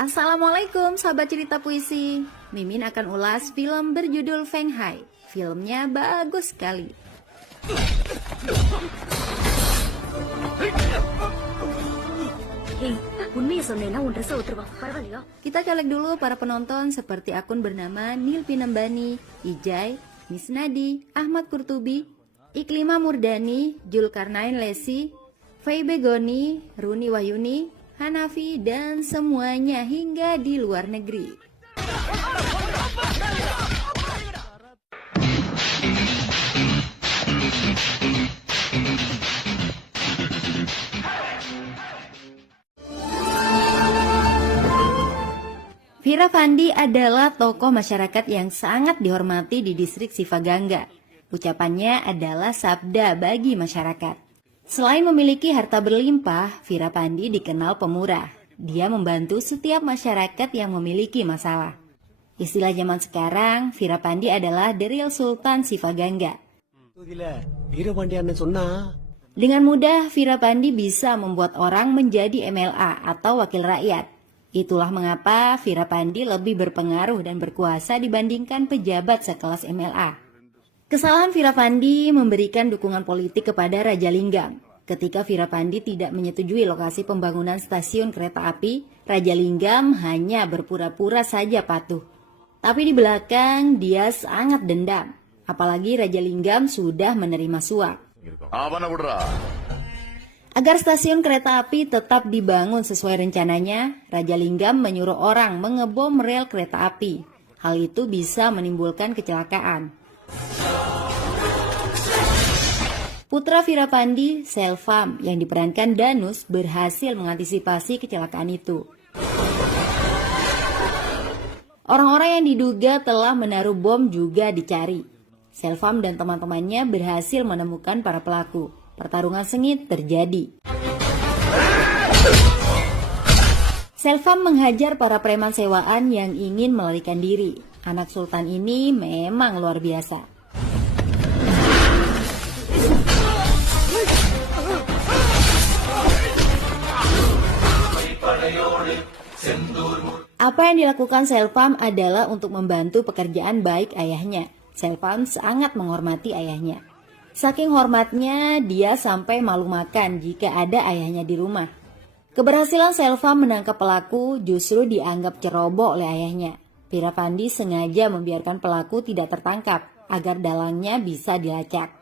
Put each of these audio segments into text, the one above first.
Assalamualaikum sahabat cerita puisi. Mimin akan ulas film berjudul Feng Hai. Filmnya bagus sekali. Kita colek dulu para penonton seperti akun bernama Nil Pinambani, Ijai, Miss Nadi, Ahmad Kurtubi, Iklima Murdani, Julkarnain Lesi, Fei Begoni, Runi Wahyuni, Hanafi, dan semuanya hingga di luar negeri. Vira Vandy adalah tokoh masyarakat yang sangat dihormati di distrik Sivagangga. Ucapannya adalah sabda bagi masyarakat. Selain memiliki harta berlimpah, Vira Vandy dikenal pemurah. Dia membantu setiap masyarakat yang memiliki masalah. Istilah zaman sekarang, Vira Vandy adalah The Real Sultan Sivagangga. Dengan mudah, Vira Vandy bisa membuat orang menjadi MLA atau wakil rakyat. Itulah mengapa Vira Vandy lebih berpengaruh dan berkuasa dibandingkan pejabat sekelas MLA. Kesalahan Vira Vandy memberikan dukungan politik kepada Raja Linggam. Ketika Vira Vandy tidak menyetujui lokasi pembangunan stasiun kereta api, Raja Linggam hanya berpura-pura saja patuh. Tapi di belakang dia sangat dendam, apalagi Raja Linggam sudah menerima suap. Agar stasiun kereta api tetap dibangun sesuai rencananya, Raja Linggam menyuruh orang mengebom rel kereta api. Hal itu bisa menimbulkan kecelakaan. Putra Vira Vandy, Selvam, yang diperankan Danus, berhasil mengantisipasi kecelakaan itu. Orang-orang yang diduga telah menaruh bom juga dicari. Selvam dan teman-temannya berhasil menemukan para pelaku. Pertarungan sengit terjadi. Selvam menghajar para preman sewaan yang ingin melarikan diri. Anak sultan ini memang luar biasa. Apa yang dilakukan Selvam adalah untuk membantu pekerjaan baik ayahnya. Selvam sangat menghormati ayahnya. Saking hormatnya, dia sampai malu makan jika ada ayahnya di rumah. Keberhasilan Selvam menangkap pelaku justru dianggap ceroboh oleh ayahnya. Vira Vandy sengaja membiarkan pelaku tidak tertangkap agar dalangnya bisa dilacak.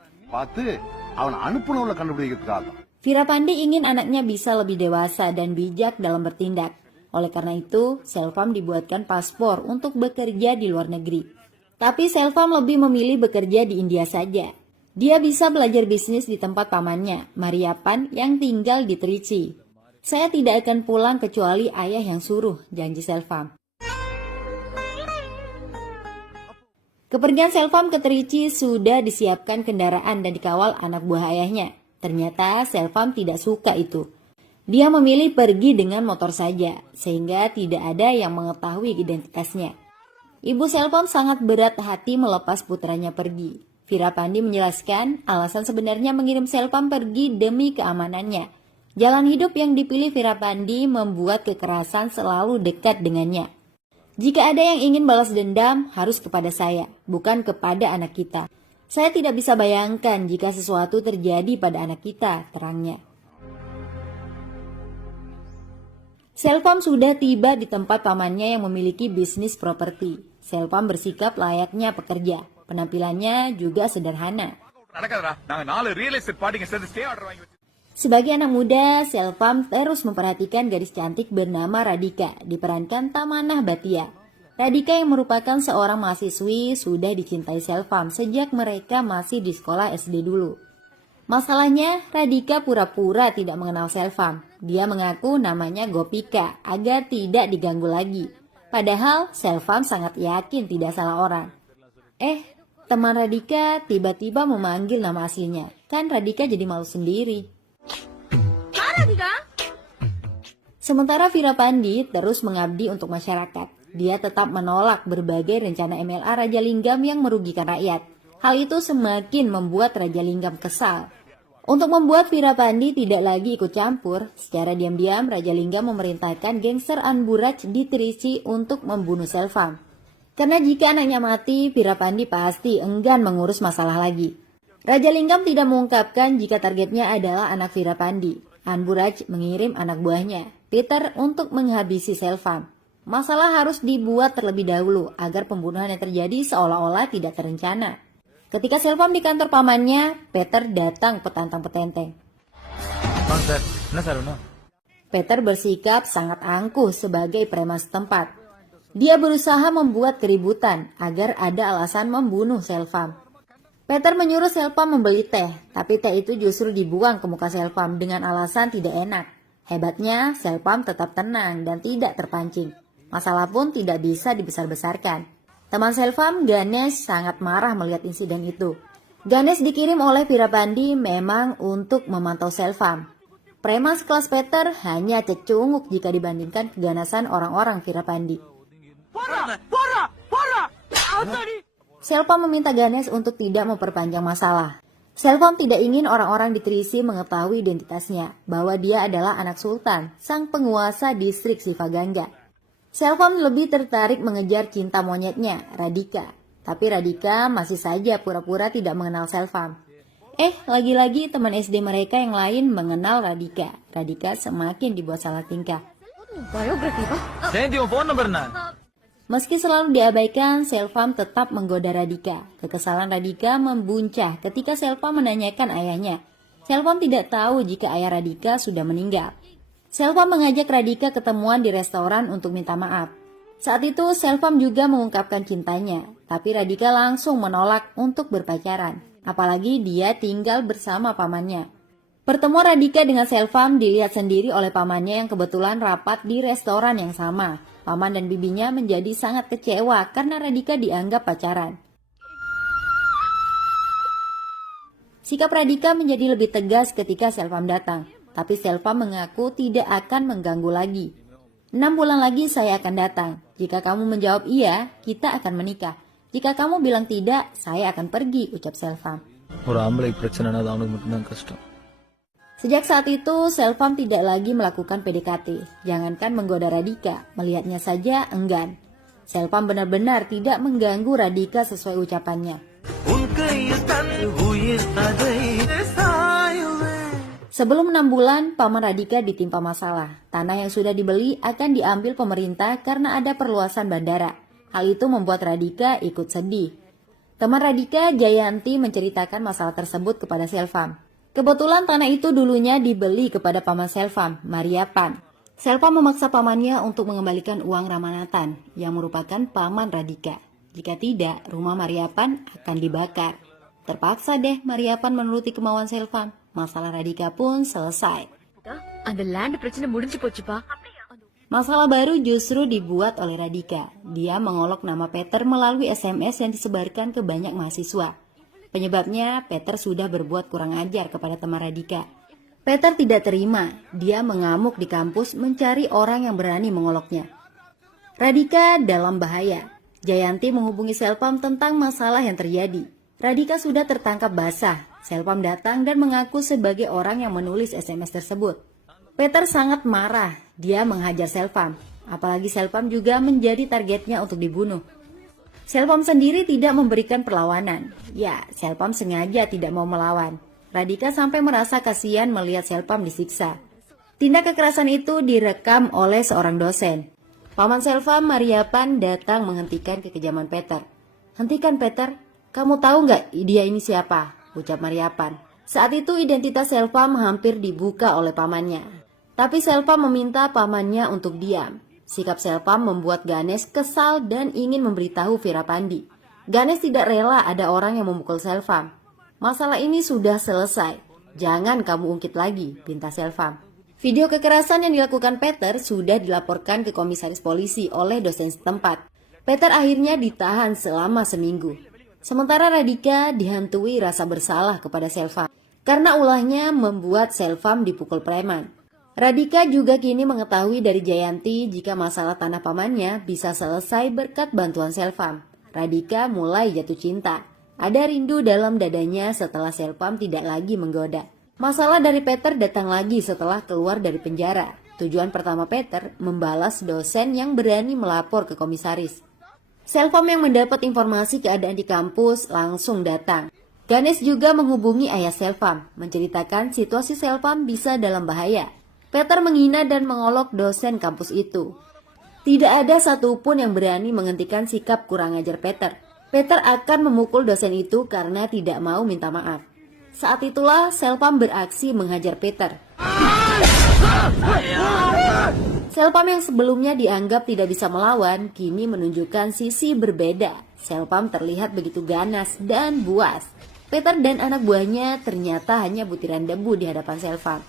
Vira Vandy ingin anaknya bisa lebih dewasa dan bijak dalam bertindak. Oleh karena itu, Selvam dibuatkan paspor untuk bekerja di luar negeri. Tapi Selvam lebih memilih bekerja di India saja. Dia bisa belajar bisnis di tempat pamannya, Mariapan, yang tinggal di Trichy. Saya tidak akan pulang kecuali ayah yang suruh, janji Selvam. Kepergian Selvam ke Trichy sudah disiapkan kendaraan dan dikawal anak buah ayahnya. Ternyata Selvam tidak suka itu. Dia memilih pergi dengan motor saja, sehingga tidak ada yang mengetahui identitasnya. Ibu Selvam sangat berat hati melepas putranya pergi. Vira Vandy menjelaskan alasan sebenarnya mengirim Selvam pergi demi keamanannya. Jalan hidup yang dipilih Vira Vandy membuat kekerasan selalu dekat dengannya. Jika ada yang ingin balas dendam, harus kepada saya, bukan kepada anak kita. Saya tidak bisa bayangkan jika sesuatu terjadi pada anak kita, terangnya. Selvam sudah tiba di tempat pamannya yang memiliki bisnis properti. Selvam bersikap layaknya pekerja. Penampilannya juga sederhana. Sebagai anak muda, Selvam terus memperhatikan gadis cantik bernama Radhika, diperankan Tamanah Bhatia. Radhika yang merupakan seorang mahasiswi sudah dicintai Selvam sejak mereka masih di sekolah SD dulu. Masalahnya, Radhika pura-pura tidak mengenal Selvam. Dia mengaku namanya Gopika agar tidak diganggu lagi. Padahal Selvam sangat yakin tidak salah orang. Teman Radhika tiba-tiba memanggil nama aslinya. Kan Radhika jadi malu sendiri. Sementara Vira Vandy terus mengabdi untuk masyarakat. dia tetap menolak berbagai rencana MLA Raja Linggam yang merugikan rakyat. Hal itu semakin membuat Raja Linggam kesal. Untuk membuat Virapandi tidak lagi ikut campur, secara diam-diam Raja Linggam memerintahkan gangster Anburaj di Trichy untuk membunuh Selvam. Karena jika anaknya mati, Virapandi pasti enggan mengurus masalah lagi. Raja Linggam tidak mengungkapkan jika targetnya adalah anak Virapandi. Anburaj mengirim anak buahnya, Peter, untuk menghabisi Selvam. Masalah harus dibuat terlebih dahulu agar pembunuhan yang terjadi seolah-olah tidak terencana. Ketika Selvam di kantor pamannya, Peter datang petantang-petenteng. Peter bersikap sangat angkuh sebagai preman setempat. Dia berusaha membuat keributan agar ada alasan membunuh Selvam. Peter menyuruh Selvam membeli teh, tapi teh itu justru dibuang ke muka Selvam dengan alasan tidak enak. Hebatnya, Selvam tetap tenang dan tidak terpancing. Masalah pun tidak bisa dibesar-besarkan. Teman Selvam, Ganesh, sangat marah melihat insiden itu. Ganesh dikirim oleh Virapandi memang untuk memantau Selvam. Preman sekelas Peter hanya cecunguk jika dibandingkan keganasan orang-orang Virapandi. Selvam meminta Ganesh untuk tidak memperpanjang masalah. Selvam tidak ingin orang-orang di Trichy mengetahui identitasnya, bahwa dia adalah anak sultan, sang penguasa distrik Sivaganga. Selvam lebih tertarik mengejar cinta monyetnya, Radhika. Tapi Radhika masih saja pura-pura tidak mengenal Selvam. Lagi-lagi teman SD mereka yang lain mengenal Radhika. Radhika semakin dibuat salah tingkah. Meski selalu diabaikan, Selvam tetap menggoda Radhika. Kekesalan Radhika membuncah ketika Selvam menanyakan ayahnya. Selvam tidak tahu jika ayah Radhika sudah meninggal. Selvam mengajak Radhika ketemuan di restoran untuk minta maaf. Saat itu Selvam juga mengungkapkan cintanya, tapi Radhika langsung menolak untuk berpacaran, apalagi dia tinggal bersama pamannya. Pertemuan Radhika dengan Selvam dilihat sendiri oleh pamannya yang kebetulan rapat di restoran yang sama. Paman dan bibinya menjadi sangat kecewa karena Radhika dianggap pacaran. Sikap Radhika menjadi lebih tegas ketika Selvam datang. Tapi Selvam mengaku tidak akan mengganggu lagi. 6 bulan lagi saya akan datang. Jika kamu menjawab iya, kita akan menikah. Jika kamu bilang tidak, saya akan pergi, ucap Selvam. Sejak saat itu, Selvam tidak lagi melakukan PDKT. Jangankan menggoda Radhika, melihatnya saja enggan. Selvam benar-benar tidak mengganggu Radhika sesuai ucapannya. Sebelum 6 bulan, Paman Radhika ditimpa masalah. Tanah yang sudah dibeli akan diambil pemerintah karena ada perluasan bandara. Hal itu membuat Radhika ikut sedih. Teman Radhika, Jayanti, menceritakan masalah tersebut kepada Selvam. Kebetulan tanah itu dulunya dibeli kepada paman Selvam, Mariapan. Selvam memaksa pamannya untuk mengembalikan uang Ramanathan, yang merupakan paman Radhika. Jika tidak, rumah Mariapan akan dibakar. Terpaksa deh Mariapan menuruti kemauan Selvam. Masalah Radhika pun selesai. Masalah baru justru dibuat oleh Radhika. Dia mengolok nama Peter melalui SMS yang disebarkan ke banyak mahasiswa. Penyebabnya, Peter sudah berbuat kurang ajar kepada teman Radhika. Peter tidak terima. Dia mengamuk di kampus mencari orang yang berani mengoloknya. Radhika dalam bahaya. Jayanti menghubungi Selvam tentang masalah yang terjadi. Radhika sudah tertangkap basah. Selvam datang dan mengaku sebagai orang yang menulis SMS tersebut. Peter sangat marah. Dia menghajar Selvam. Apalagi Selvam juga menjadi targetnya untuk dibunuh. Selvam sendiri tidak memberikan perlawanan. Ya, Selvam sengaja tidak mau melawan. Radhika sampai merasa kasihan melihat Selvam disiksa. Tindak kekerasan itu direkam oleh seorang dosen. Paman Selvam, Mariapan, datang menghentikan kekejaman Peter. Hentikan Peter, kamu tahu nggak dia ini siapa? Ucap Mariapan. Saat itu identitas Selvam hampir dibuka oleh pamannya. Tapi Selvam meminta pamannya untuk diam. Sikap Selvam membuat Ganesh kesal dan ingin memberitahu Virapandi. Ganesh tidak rela ada orang yang memukul Selvam. Masalah ini sudah selesai. Jangan kamu ungkit lagi, pinta Selvam. Video kekerasan yang dilakukan Peter sudah dilaporkan ke komisaris polisi oleh dosen setempat. Peter akhirnya ditahan selama seminggu. Sementara Radhika dihantui rasa bersalah kepada Selvam karena ulahnya membuat Selvam dipukul preman. Radika juga kini mengetahui dari Jayanti jika masalah tanah pamannya bisa selesai berkat bantuan Selvam. Radika mulai jatuh cinta. Ada rindu dalam dadanya setelah Selvam tidak lagi menggoda. Masalah dari Peter datang lagi setelah keluar dari penjara. Tujuan pertama Peter membalas dosen yang berani melapor ke komisaris. Selvam yang mendapat informasi keadaan di kampus langsung datang. Ganesh juga menghubungi ayah Selvam, menceritakan situasi Selvam bisa dalam bahaya. Peter menghina dan mengolok dosen kampus itu. Tidak ada satupun yang berani menghentikan sikap kurang ajar Peter. Peter akan memukul dosen itu karena tidak mau minta maaf. Saat itulah Selvam beraksi menghajar Peter. Selvam yang sebelumnya dianggap tidak bisa melawan, kini menunjukkan sisi berbeda. Selvam terlihat begitu ganas dan buas. Peter dan anak buahnya ternyata hanya butiran debu di hadapan Selvam.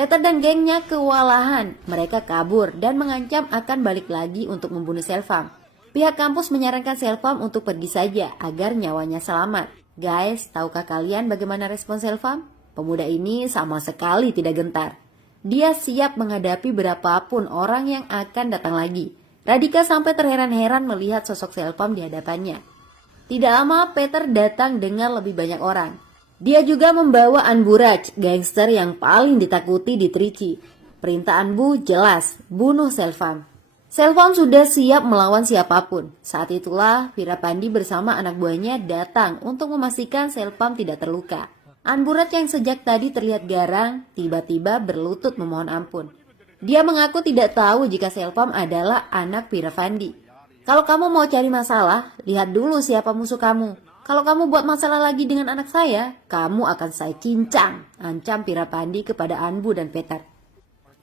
Peter dan gengnya kewalahan. Mereka kabur dan mengancam akan balik lagi untuk membunuh Selvam. Pihak kampus menyarankan Selvam untuk pergi saja agar nyawanya selamat. Guys, tahukah kalian bagaimana respon Selvam? Pemuda ini sama sekali tidak gentar. Dia siap menghadapi berapapun orang yang akan datang lagi. Radika sampai terheran-heran melihat sosok Selvam di hadapannya. Tidak lama Peter datang dengan lebih banyak orang. Dia juga membawa Anburaj, gangster yang paling ditakuti di Trichy. Perintah Anbu jelas, bunuh Selvam. Selvam sudah siap melawan siapapun. Saat itulah Virapandi bersama anak buahnya datang untuk memastikan Selvam tidak terluka. Anburaj yang sejak tadi terlihat garang, tiba-tiba berlutut memohon ampun. Dia mengaku tidak tahu jika Selvam adalah anak Virapandi. Kalau kamu mau cari masalah, lihat dulu siapa musuh kamu. Kalau kamu buat masalah lagi dengan anak saya, kamu akan saya cincang, ancam Virapandi kepada Anbu dan Peter.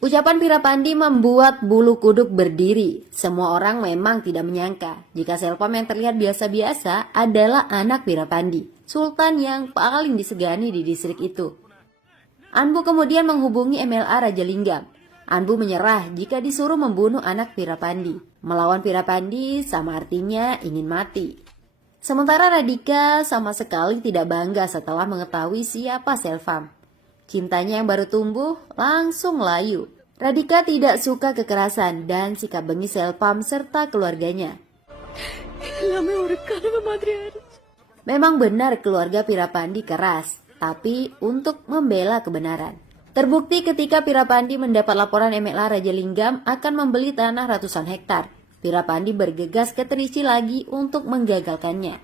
Ucapan Virapandi membuat bulu kuduk berdiri. Semua orang memang tidak menyangka jika Selvam yang terlihat biasa-biasa adalah anak Virapandi, sultan yang paling disegani di distrik itu. Anbu kemudian menghubungi MLA Raja Linggam. Anbu menyerah jika disuruh membunuh anak Virapandi. Melawan Virapandi sama artinya ingin mati. Sementara Radika sama sekali tidak bangga setelah mengetahui siapa Selvam. Cintanya yang baru tumbuh langsung layu. Radika tidak suka kekerasan dan sikap bengis Selvam serta keluarganya. Memang benar keluarga Virapandi keras, tapi untuk membela kebenaran. Terbukti ketika Virapandi mendapat laporan MLA Raja Linggam akan membeli tanah ratusan hektar. Virapandi bergegas ke Trichy lagi untuk menggagalkannya.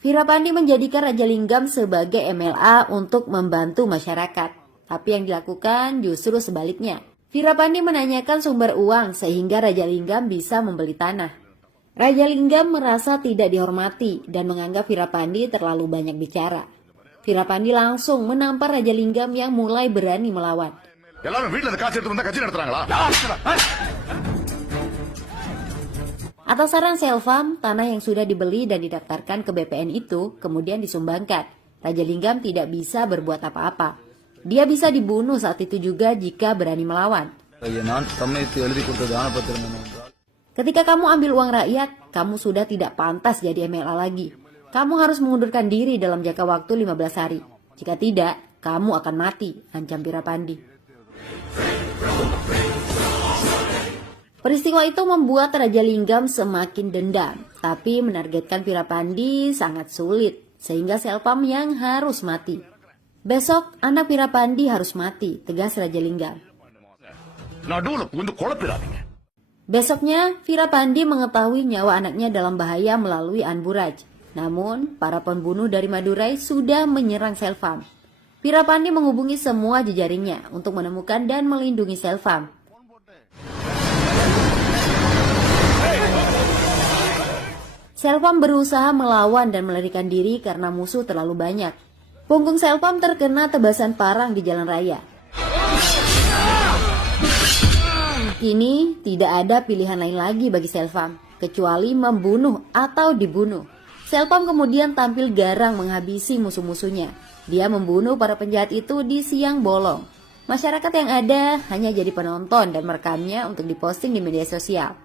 Virapandi menjadikan Raja Linggam sebagai MLA untuk membantu masyarakat. Tapi yang dilakukan justru sebaliknya. Virapandi menanyakan sumber uang sehingga Raja Linggam bisa membeli tanah. Raja Linggam merasa tidak dihormati dan menganggap Virapandi terlalu banyak bicara. Virapandi langsung menampar Raja Linggam yang mulai berani melawan. Atas saran Selvam, tanah yang sudah dibeli dan didaftarkan ke BPN itu kemudian disumbangkan. Raja Linggam tidak bisa berbuat apa-apa. Dia bisa dibunuh saat itu juga jika berani melawan. Ketika kamu ambil uang rakyat, kamu sudah tidak pantas jadi MLA lagi. Kamu harus mengundurkan diri dalam jangka waktu 15 hari. Jika tidak, kamu akan mati, ancam Virapandi. Peristiwa itu membuat Raja Linggam semakin dendam, tapi menargetkan Virapandi sangat sulit, sehingga Selvam yang harus mati. Besok, anak Virapandi harus mati, tegas Raja Linggam. Besoknya, Virapandi mengetahui nyawa anaknya dalam bahaya melalui Anburaj. Namun, para pembunuh dari Madurai sudah menyerang Selvam. Virapandi menghubungi semua jejaringnya untuk menemukan dan melindungi Selvam. Selvam berusaha melawan dan melarikan diri karena musuh terlalu banyak. Punggung Selvam terkena tebasan parang di jalan raya. Kini tidak ada pilihan lain lagi bagi Selvam, kecuali membunuh atau dibunuh. Selvam kemudian tampil garang menghabisi musuh-musuhnya. Dia membunuh para penjahat itu di siang bolong. Masyarakat yang ada hanya jadi penonton dan merekamnya untuk diposting di media sosial.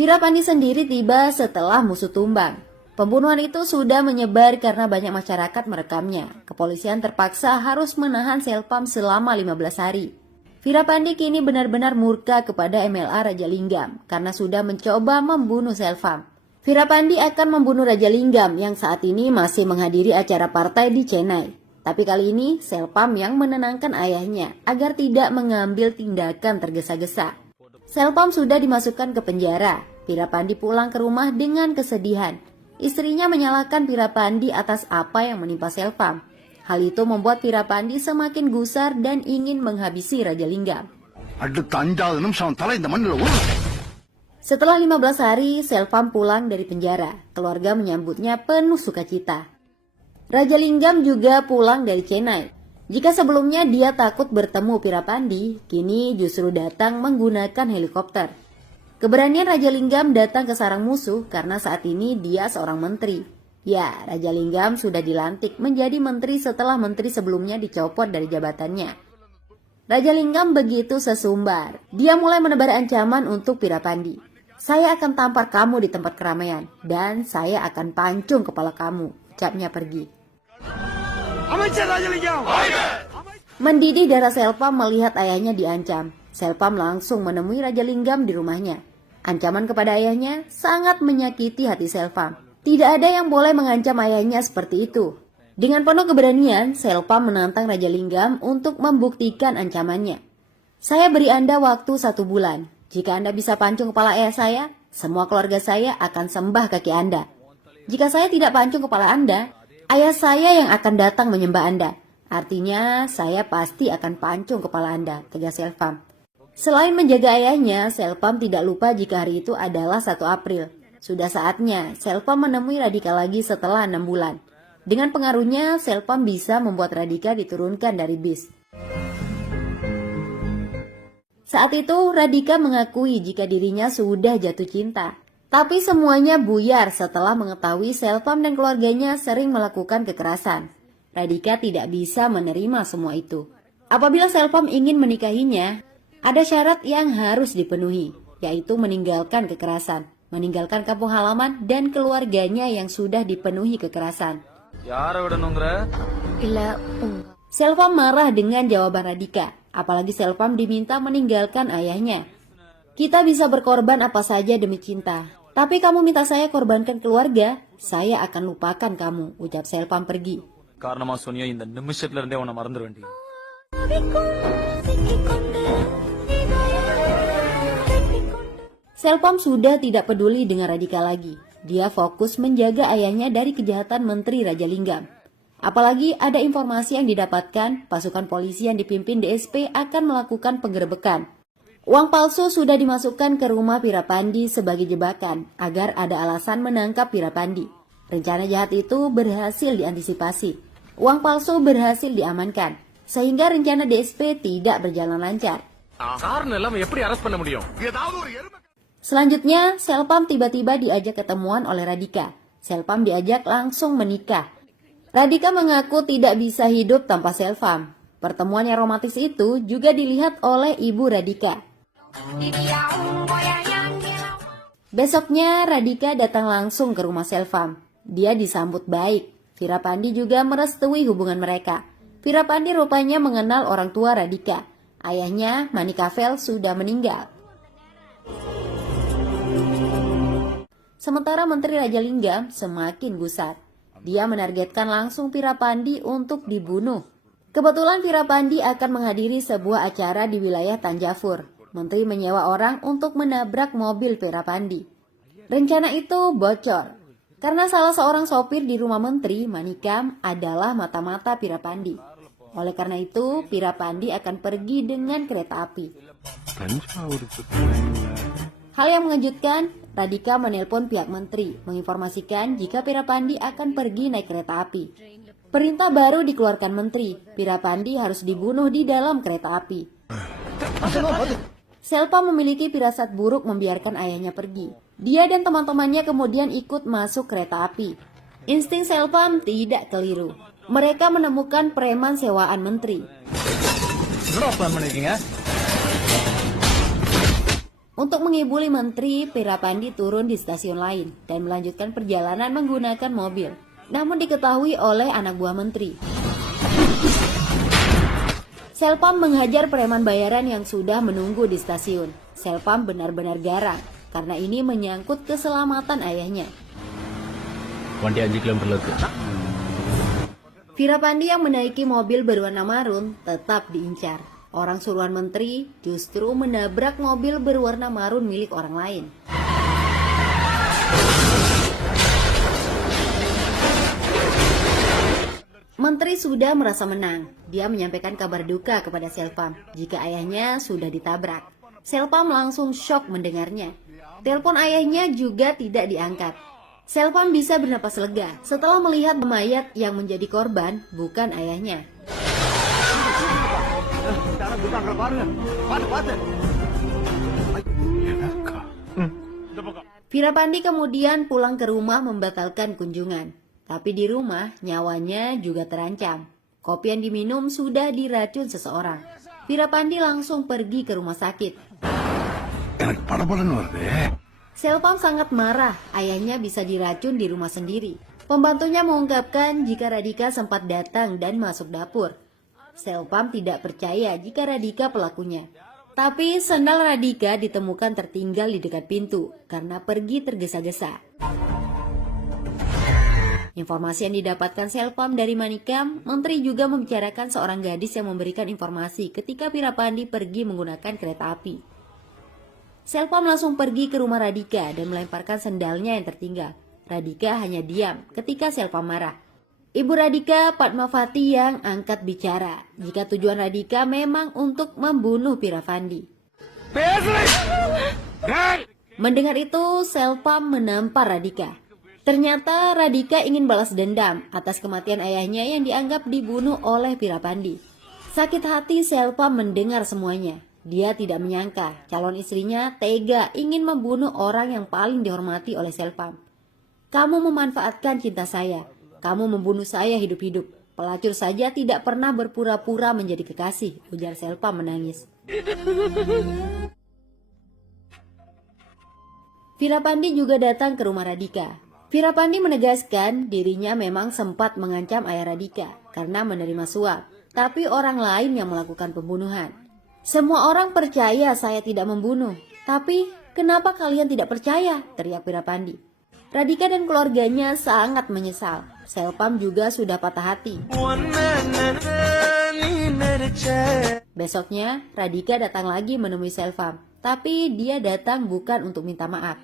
Virapandi sendiri tiba setelah musuh tumbang. Pembunuhan itu sudah menyebar karena banyak masyarakat merekamnya. Kepolisian terpaksa harus menahan Selvam selama 15 hari. Virapandi kini benar-benar murka kepada MLA Rajalinggam karena sudah mencoba membunuh Selvam. Virapandi akan membunuh Rajalinggam yang saat ini masih menghadiri acara partai di Chennai. Tapi kali ini Selvam yang menenangkan ayahnya agar tidak mengambil tindakan tergesa-gesa. Selvam sudah dimasukkan ke penjara. Virapandi pulang ke rumah dengan kesedihan. Istrinya menyalahkan Virapandi atas apa yang menimpa Selvam. Hal itu membuat Virapandi semakin gusar dan ingin menghabisi Rajalinggam. Setelah 15 hari, Selvam pulang dari penjara. Keluarga menyambutnya penuh sukacita. Rajalinggam juga pulang dari Chennai. Jika sebelumnya dia takut bertemu Virapandi, kini justru datang menggunakan helikopter. Keberanian Rajalinggam datang ke sarang musuh karena saat ini dia seorang menteri. Ya, Rajalinggam sudah dilantik menjadi menteri setelah menteri sebelumnya dicopot dari jabatannya. Rajalinggam begitu sesumbar. Dia mulai menebar ancaman untuk Virapandi. Saya akan tampar kamu di tempat keramaian dan saya akan pancung kepala kamu, ucapnya pergi. Mendidih darah Selvam melihat ayahnya diancam. Selvam langsung menemui Rajalinggam di rumahnya. Ancaman kepada ayahnya sangat menyakiti hati Selvam. Tidak ada yang boleh mengancam ayahnya seperti itu. Dengan penuh keberanian, Selvam menantang Rajalinggam untuk membuktikan ancamannya. Saya beri Anda waktu 1 bulan. Jika Anda bisa pancung kepala ayah saya, semua keluarga saya akan sembah kaki Anda. Jika saya tidak pancung kepala Anda, ayah saya yang akan datang menyembah Anda. Artinya, saya pasti akan pancung kepala Anda, tegas Selvam. Selain menjaga ayahnya, Selvam tidak lupa jika hari itu adalah 1 April. Sudah saatnya Selvam menemui Radhika lagi setelah 6 bulan. Dengan pengaruhnya, Selvam bisa membuat Radhika diturunkan dari bis. Saat itu, Radhika mengakui jika dirinya sudah jatuh cinta. Tapi semuanya buyar setelah mengetahui Selvam dan keluarganya sering melakukan kekerasan. Radhika tidak bisa menerima semua itu. Apabila Selvam ingin menikahinya, ada syarat yang harus dipenuhi, yaitu meninggalkan kekerasan, meninggalkan kampung halaman dan keluarganya yang sudah dipenuhi kekerasan. Selvam marah dengan jawaban Radhika, apalagi Selvam diminta meninggalkan ayahnya. Kita bisa berkorban apa saja demi cinta, tapi kamu minta saya korbankan keluarga, saya akan lupakan kamu, ucap Selvam pergi. Selvam sudah tidak peduli dengan Radhika lagi. Dia fokus menjaga ayahnya dari kejahatan Menteri Rajalinggam. Apalagi ada informasi yang didapatkan, pasukan polisi yang dipimpin DSP akan melakukan penggerebekan. Uang palsu sudah dimasukkan ke rumah Virapandi sebagai jebakan agar ada alasan menangkap Virapandi. Rencana jahat itu berhasil diantisipasi. Uang palsu berhasil diamankan, sehingga rencana DSP tidak berjalan lancar. Selanjutnya, Selvam tiba-tiba diajak ketemuan oleh Radhika. Selvam diajak langsung menikah. Radhika mengaku tidak bisa hidup tanpa Selvam. Pertemuan yang romantis itu juga dilihat oleh ibu Radhika. Besoknya, Radhika datang langsung ke rumah Selvam. Dia disambut baik. Virapandi juga merestui hubungan mereka. Virapandi rupanya mengenal orang tua Radhika. Ayahnya, Manikavel, sudah meninggal. Sementara Menteri Rajalinggam semakin gusar. Dia menargetkan langsung Virapandi untuk dibunuh. Kebetulan Virapandi akan menghadiri sebuah acara di wilayah Tanjavur. Menteri menyewa orang untuk menabrak mobil Virapandi. Rencana itu bocor. Karena salah seorang sopir di rumah Menteri, Manikam, adalah mata-mata Virapandi. Oleh karena itu, Virapandi akan pergi dengan kereta api. Hal yang mengejutkan, Radhika menelpon pihak Menteri, menginformasikan jika Virapandi akan pergi naik kereta api. Perintah baru dikeluarkan Menteri, Virapandi harus dibunuh di dalam kereta api. Selvam memiliki firasat buruk membiarkan ayahnya pergi. Dia dan teman-temannya kemudian ikut masuk kereta api. Insting Selvam tidak keliru. Mereka menemukan preman sewaan Menteri. Untuk mengibuli menteri, Pirapandi turun di stasiun lain dan melanjutkan perjalanan menggunakan mobil. Namun diketahui oleh anak buah menteri. Selpam menghajar preman bayaran yang sudah menunggu di stasiun. Selpam benar-benar garang karena ini menyangkut keselamatan ayahnya. Pirapandi yang menaiki mobil berwarna marun tetap diincar. Orang suruhan menteri justru menabrak mobil berwarna marun milik orang lain. Menteri sudah merasa menang. Dia menyampaikan kabar duka kepada Selpam jika ayahnya sudah ditabrak. Selpam langsung syok mendengarnya. Telepon ayahnya juga tidak diangkat. Selpam bisa bernapas lega setelah melihat mayat yang menjadi korban bukan ayahnya. Pirapandi kemudian pulang ke rumah membatalkan kunjungan. Tapi di rumah nyawanya juga terancam. Kopi yang diminum sudah diracun seseorang. Pirapandi langsung pergi ke rumah sakit. Selpam sangat marah, ayahnya bisa diracun di rumah sendiri. Pembantunya mengungkapkan jika Radhika sempat datang dan masuk dapur. Selpam tidak percaya jika Radhika pelakunya. Tapi sendal Radhika ditemukan tertinggal di dekat pintu karena pergi tergesa-gesa. Informasi yang didapatkan Selpam dari Manikam, menteri juga membicarakan seorang gadis yang memberikan informasi ketika Pirapandi pergi menggunakan kereta api. Selpam langsung pergi ke rumah Radhika dan melemparkan sendalnya yang tertinggal. Radhika hanya diam ketika Selpam marah. Ibu Radhika, Padmavati yang angkat bicara jika tujuan Radhika memang untuk membunuh Pirapandi. Mendengar itu, Selpam menampar Radhika. Ternyata Radhika ingin balas dendam atas kematian ayahnya yang dianggap dibunuh oleh Pirapandi. Sakit hati Selpam mendengar semuanya. Dia tidak menyangka calon istrinya tega ingin membunuh orang yang paling dihormati oleh Selpam. Kamu memanfaatkan cinta saya. Kamu membunuh saya hidup-hidup. Pelacur saja tidak pernah berpura-pura menjadi kekasih, ujar Selpam menangis. Pirapandi juga datang ke rumah Radhika. Pirapandi menegaskan dirinya memang sempat mengancam ayah Radhika karena menerima suap, tapi orang lain yang melakukan pembunuhan. Semua orang percaya saya tidak membunuh, tapi kenapa kalian tidak percaya? Teriak Pirapandi. Radhika dan keluarganya sangat menyesal. Selpam juga sudah patah hati. Besoknya, Radhika datang lagi menemui Selpam, tapi dia datang bukan untuk minta maaf.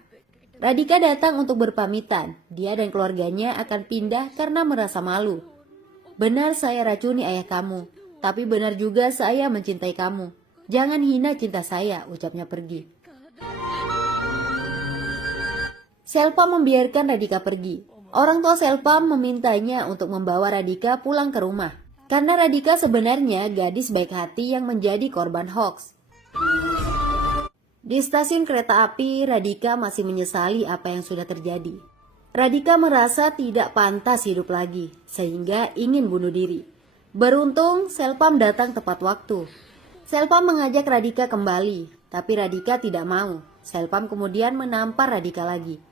Radhika datang untuk berpamitan. Dia dan keluarganya akan pindah karena merasa malu. Benar saya racuni ayah kamu, tapi benar juga saya mencintai kamu. Jangan hina cinta saya, ucapnya pergi. Selpam membiarkan Radhika pergi. Orang tua Selpam memintanya untuk membawa Radhika pulang ke rumah. Karena Radhika sebenarnya gadis baik hati yang menjadi korban hoaks. Di stasiun kereta api, Radhika masih menyesali apa yang sudah terjadi. Radhika merasa tidak pantas hidup lagi, sehingga ingin bunuh diri. Beruntung, Selpam datang tepat waktu. Selpam mengajak Radhika kembali, tapi Radhika tidak mau. Selpam kemudian menampar Radhika lagi.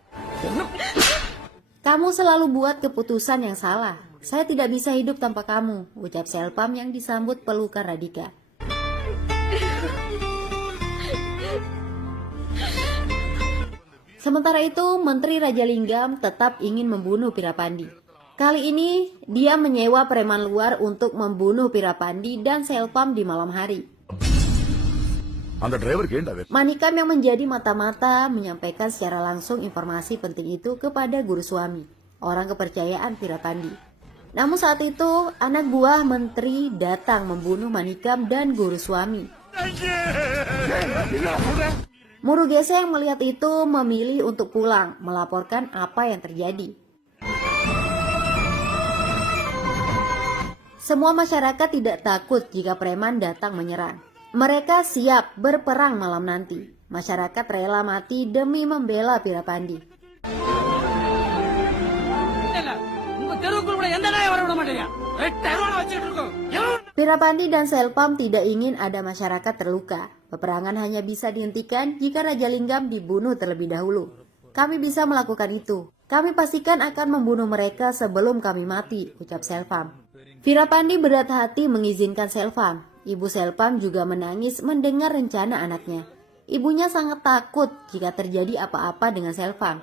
Kamu selalu buat keputusan yang salah. Saya tidak bisa hidup tanpa kamu, ucap Selpam yang disambut pelukan Radhika. Sementara itu, Menteri Raja Linggam tetap ingin membunuh Pirapandi. Kali ini, dia menyewa preman luar untuk membunuh Pirapandi dan Selpam di malam hari. Manikam yang menjadi mata-mata menyampaikan secara langsung informasi penting itu kepada guru suami, orang kepercayaan Pirapandi. Namun saat itu, anak buah menteri datang membunuh Manikam dan guru suami. Murugese yang melihat itu memilih untuk pulang, melaporkan apa yang terjadi. Semua masyarakat tidak takut jika preman datang menyerang. Mereka siap berperang malam nanti. Masyarakat rela mati demi membela Pirapandi. Veerapandi dan Selvam tidak ingin ada masyarakat terluka. Peperangan hanya bisa dihentikan jika Raja Linggam dibunuh terlebih dahulu. Kami bisa melakukan itu. Kami pastikan akan membunuh mereka sebelum kami mati, ucap Selvam. Veerapandi berat hati mengizinkan Selvam. Ibu Selvam juga menangis mendengar rencana anaknya. Ibunya sangat takut jika terjadi apa-apa dengan Selvam.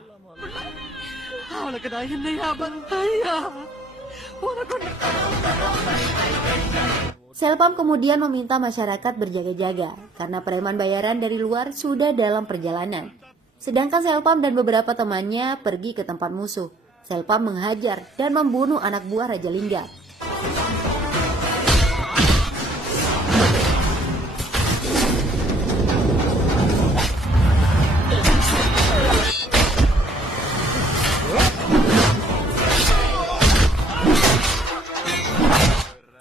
Selvam kemudian meminta masyarakat berjaga-jaga karena preman bayaran dari luar sudah dalam perjalanan. Sedangkan Selvam dan beberapa temannya pergi ke tempat musuh. Selvam menghajar dan membunuh anak buah Raja Linggam.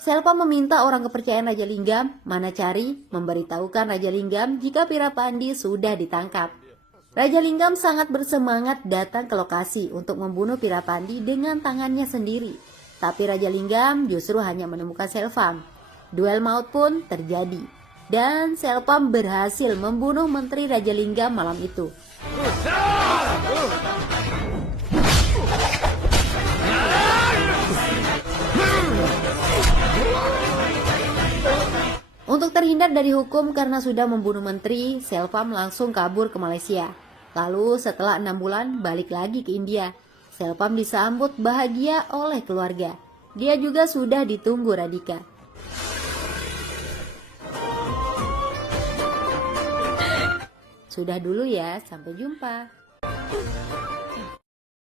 Selvam meminta orang kepercayaan Raja Linggam, Manachari, memberitahukan Raja Linggam jika Veerapandi sudah ditangkap. Raja Linggam sangat bersemangat datang ke lokasi untuk membunuh Veerapandi dengan tangannya sendiri. Tapi Raja Linggam justru hanya menemukan Selvam. Duel maut pun terjadi. Dan Selvam berhasil membunuh Menteri Raja Linggam malam itu. Untuk terhindar dari hukum karena sudah membunuh menteri, Selvam langsung kabur ke Malaysia. Lalu setelah 6 bulan balik lagi ke India. Selvam disambut bahagia oleh keluarga. Dia juga sudah ditunggu Radhika. Sudah dulu ya, sampai jumpa.